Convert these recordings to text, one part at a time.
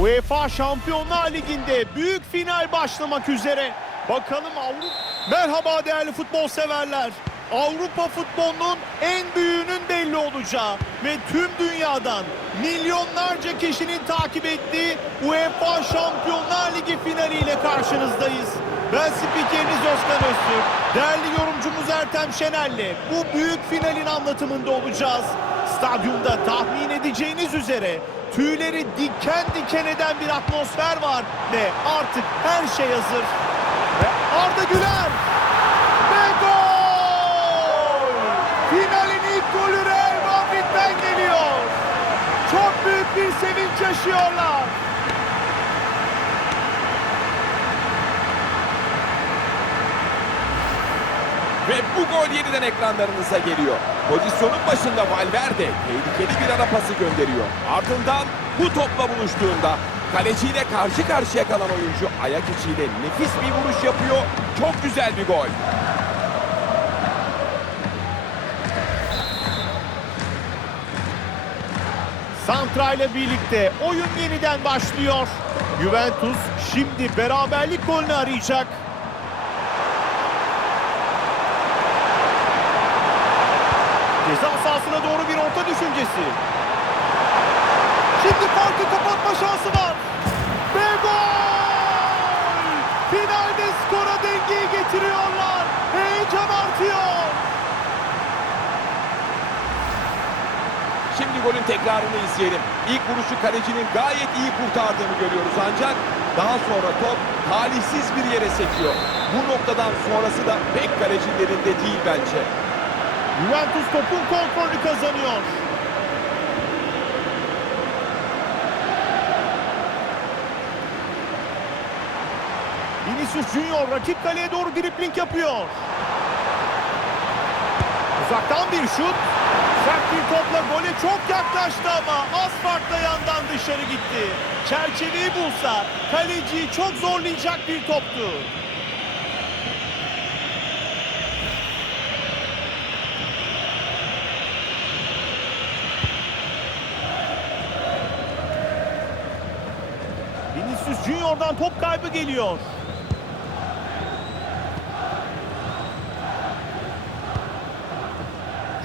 UEFA Şampiyonlar Ligi'nde büyük final başlamak üzere. Bakalım Avrupa... Merhaba değerli futbol severler. Avrupa futbolunun en büyüğünün belli olacağı ve tüm dünyadan milyonlarca kişinin takip ettiği UEFA Şampiyonlar Ligi finaliyle karşınızdayız. Ben spikeriniz Özkan Öztürk. Değerli yorumcumuz Ertem Şener'le bu büyük finalin anlatımında olacağız. Stadyumda tahmin edeceğiniz üzere tüyleri diken diken eden bir atmosfer var ve artık her şey hazır. Ve Arda Güler ve gol! Finalin ilk golü Real Madrid'den geliyor. Çok büyük bir sevinç yaşıyorlar. Ve bu gol yeniden ekranlarınıza geliyor. Pozisyonun başında Valverde tehlikeli bir ara pası gönderiyor. Ardından bu topla buluştuğunda kaleciyle karşı karşıya kalan oyuncu ayak içiyle nefis bir vuruş yapıyor. Çok güzel bir gol. Santra ile birlikte oyun yeniden başlıyor. Juventus şimdi beraberlik golünü arayacak. Ceza sahasına doğru bir orta düşüncesi. Şimdi farkı kapatma şansı var. Ve gol! Finalde skora dengeyi getiriyorlar. Heyecan artıyor. Şimdi golün tekrarını izleyelim. İlk vuruşu kalecinin gayet iyi kurtardığını görüyoruz ancak daha sonra top talihsiz bir yere sekiyor. Bu noktadan sonrası da pek kalecinin değil bence. Juventus topun kontrolünü kazanıyor. Vinicius Junior rakip kaleye doğru dripling yapıyor. Uzaktan bir şut. Sert bir topla gole çok yaklaştı ama az farkla yandan dışarı gitti. Çerçeveyi bulsa kaleciyi çok zorlayacak bir toptu. Junior'dan top kaybı geliyor.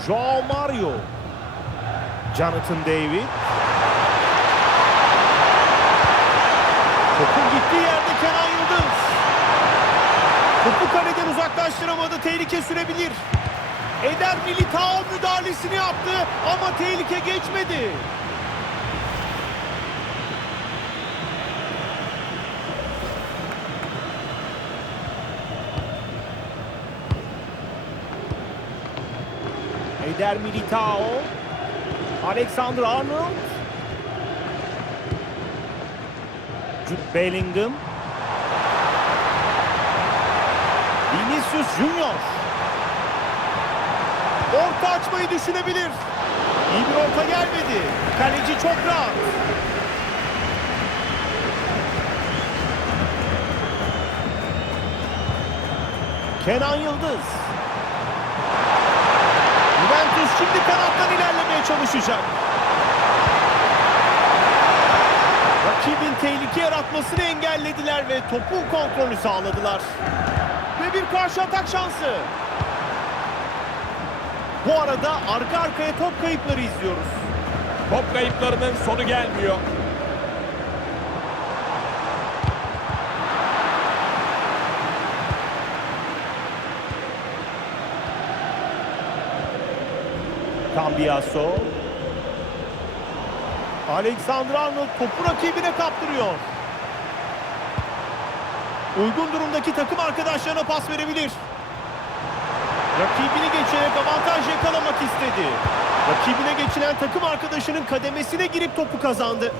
Joao Mario. Jonathan David. Topun gittiği yerde Kenan Yıldız. Topu kaleden uzaklaştıramadı. Tehlike sürebilir. Eder Militao müdahalesini yaptı ama tehlike geçmedi. Eder Militao. Alexander Arnold. Jude Bellingham. Vinicius Junior. Orta açmayı düşünebilir. İyi bir orta gelmedi. Kaleci çok rahat. Kenan Yıldız. Juventus şimdi kanattan ilerlemeye çalışacak. Rakibin tehlike yaratmasını engellediler ve topun kontrolü sağladılar. Ve bir karşı atak şansı. Bu arada arka arkaya top kayıpları izliyoruz. Top kayıplarının sonu gelmiyor. Cambiaso. Alexander Arnold topu rakibine kaptırıyor. Uygun durumdaki takım arkadaşlarına pas verebilir. Rakibini geçerek avantaj yakalamak istedi. Rakibine geçilen takım arkadaşının kademesine girip topu kazandı.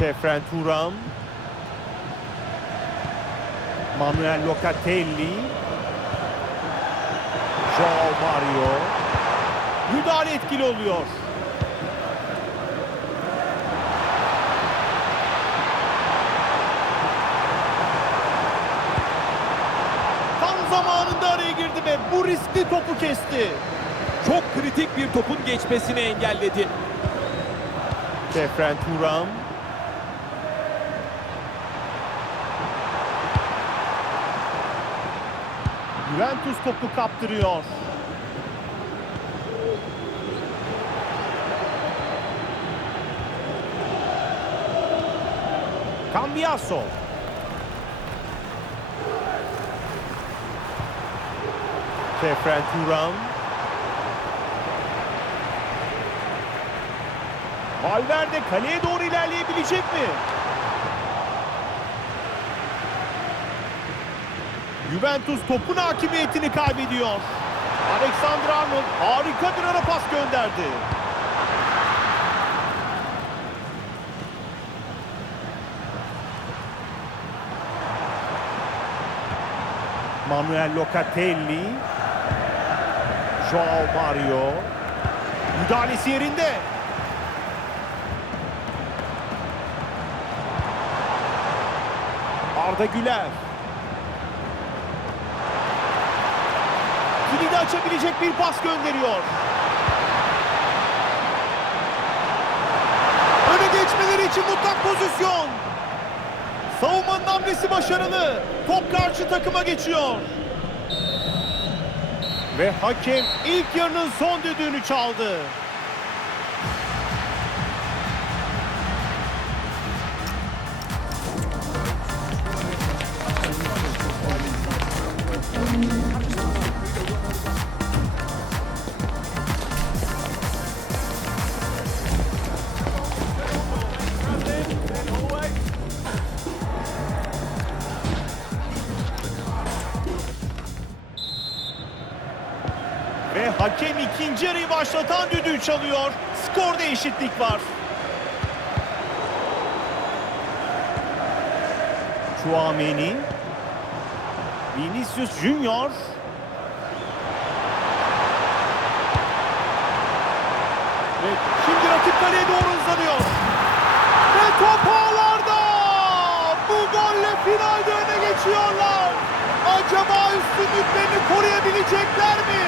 Kefren Turam. Manuel Locatelli. Joao Mario. Müdahale etkili oluyor. bu riskli topu kesti. Çok kritik bir topun geçmesini engelledi. Kefren Turam. Juventus topu kaptırıyor. Cambiaso. Kefren Turam. Valverde kaleye doğru ilerleyebilecek mi? Juventus topun hakimiyetini kaybediyor. Alexander Arnold harika bir ara pas gönderdi. Manuel Locatelli. Joao Mario. Müdahalesi yerinde. Arda Güler. Kilidi açabilecek bir pas gönderiyor. Öne geçmeleri için mutlak pozisyon. Savunmanın hamlesi başarılı. Top karşı takıma geçiyor. Ve hakem ilk yarının son düdüğünü çaldı. Ve hakem ikinci yarıyı başlatan düdüğü çalıyor. Skorda eşitlik var. Chouameni. Vinicius Junior. Ve şimdi rakip kaleye doğru hızlanıyor. Ve top ağlarda. Bu golle finalde öne geçiyorlar. Acaba üstünlüklerini koruyabilecekler mi?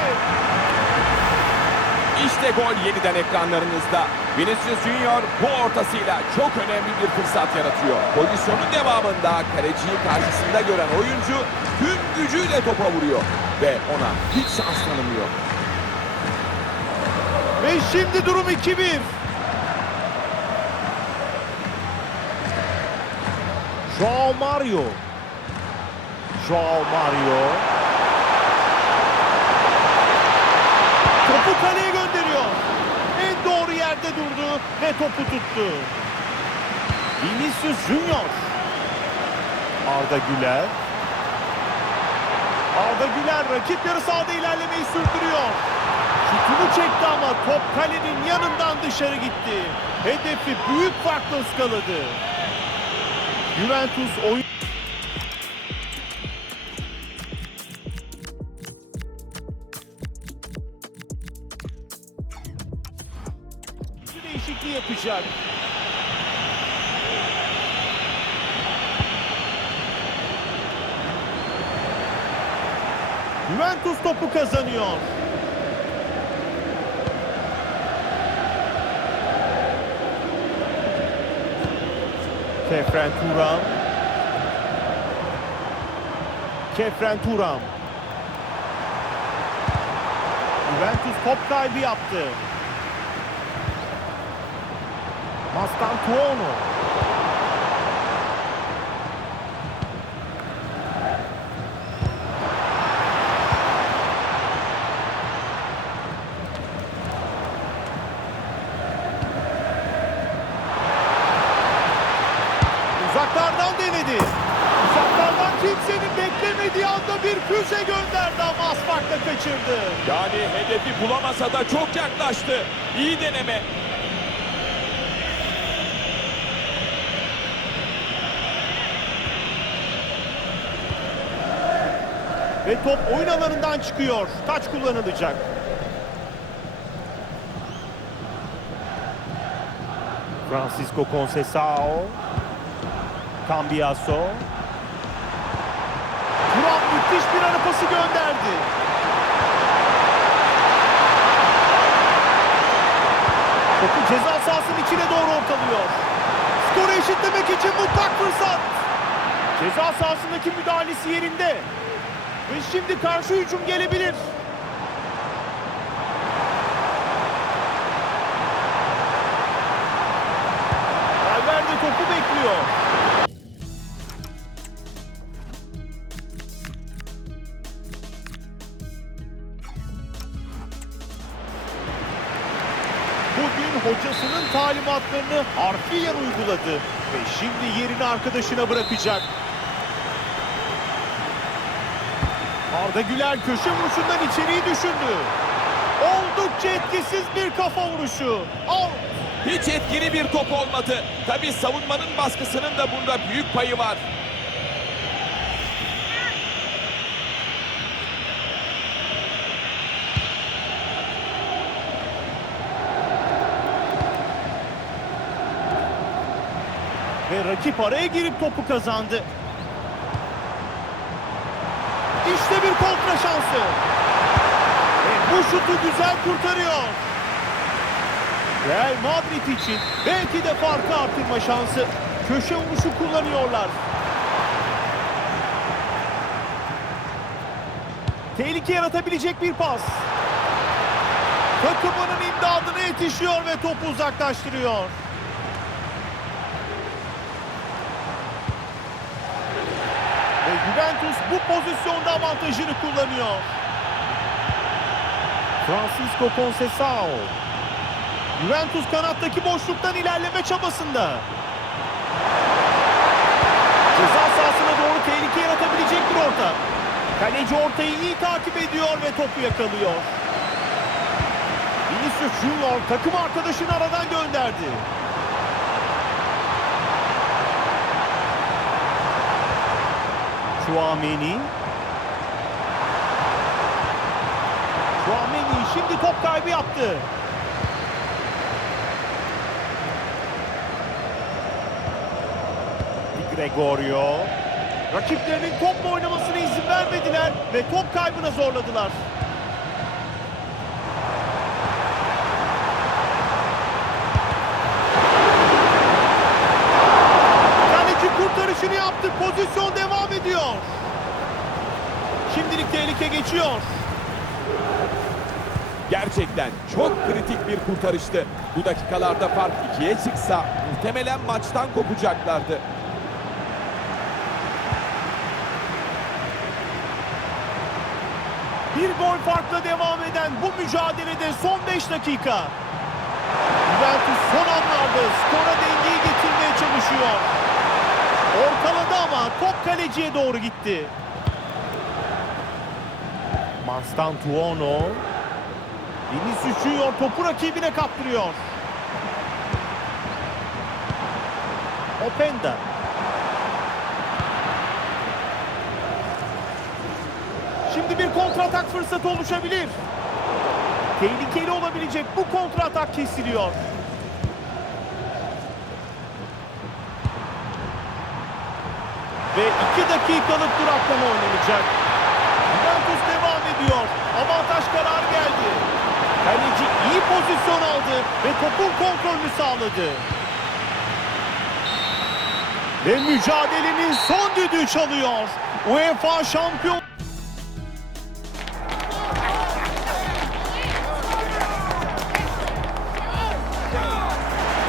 İşte gol yeniden ekranlarınızda. Vinicius Junior bu ortasıyla çok önemli bir fırsat yaratıyor. Pozisyonun devamında kaleciyi karşısında gören oyuncu tüm gücüyle topa vuruyor. Ve ona hiç şans tanımıyor. Ve şimdi durum 2-1. Joao Mario. Joao Mario. Topu kaleye gönderiyor. En doğru yerde durdu ve topu tuttu. Vinicius Junior. Arda Güler. Arda Güler rakip yarı sahada ilerlemeyi sürdürüyor. Şutunu çekti ama top kalenin yanından dışarı gitti. Hedefi büyük farkla ıskaladı. Juventus oyun... yapacak. Juventus topu kazanıyor. Kefren Turam. Kefren Turam. Juventus top kaybı yaptı. Mastantuono. Uzaklardan denedi. Uzaklardan kimsenin beklemediği anda bir füze gönderdi ama asfakla kaçırdı. Yani hedefi bulamasa da çok yaklaştı. İyi deneme. Ve top oyun alanından çıkıyor. Taç kullanılacak. Francisco Concesao. Cambiaso. Duran müthiş bir ara gönderdi. Topu ceza sahasının içine doğru ortalıyor. Skoru eşitlemek için mutlak fırsat. Ceza sahasındaki müdahalesi yerinde. Ve şimdi karşı hücum gelebilir. Valverde topu bekliyor. Bugün hocasının talimatlarını harfiyen uyguladı ve şimdi yerini arkadaşına bırakacak. Arda Güler köşe vuruşundan içeriği düşündü. Oldukça etkisiz bir kafa vuruşu. Out. Hiç etkili bir top olmadı. Tabi savunmanın baskısının da bunda büyük payı var. Ve rakip araya girip topu kazandı. İşte bir kontra şansı. Ve bu şutu güzel kurtarıyor. Real Madrid için belki de farkı artırma şansı. Köşe vuruşu kullanıyorlar. Tehlike yaratabilecek bir pas. Takımının imdadına yetişiyor ve topu uzaklaştırıyor. Juventus bu pozisyonda avantajını kullanıyor. Francisco Conceição. Juventus kanattaki boşluktan ilerleme çabasında. Ceza sahasına doğru tehlike yaratabilecek bir orta. Kaleci ortayı iyi takip ediyor ve topu yakalıyor. Vinicius Junior takım arkadaşını aradan gönderdi. Chouameni. Chouameni şimdi top kaybı yaptı. Gregorio. Rakiplerinin topla oynamasına izin vermediler ve top kaybına zorladılar. Kaleci kurtarışını yaptı. Pozisyon devam ediyor. Şimdilik tehlike geçiyor. Gerçekten çok kritik bir kurtarıştı. Bu dakikalarda fark ikiye çıksa muhtemelen maçtan kopacaklardı. Bir gol farkla devam eden bu mücadelede son 5 dakika. Juventus son anlarda skora dengeyi getirmeye çalışıyor. Top kaleciye doğru gitti. Mastantuono. Vinicius Junior topu rakibine kaptırıyor. Openda. Şimdi bir kontratak fırsatı oluşabilir. Tehlikeli olabilecek bu kontratak kesiliyor. Ve iki dakikalık duraklama oynanacak. Juventus devam ediyor. Avantaj kararı geldi. Kaleci iyi pozisyon aldı ve topun kontrolünü sağladı. Ve mücadelenin son düdüğü çalıyor. UEFA şampiyon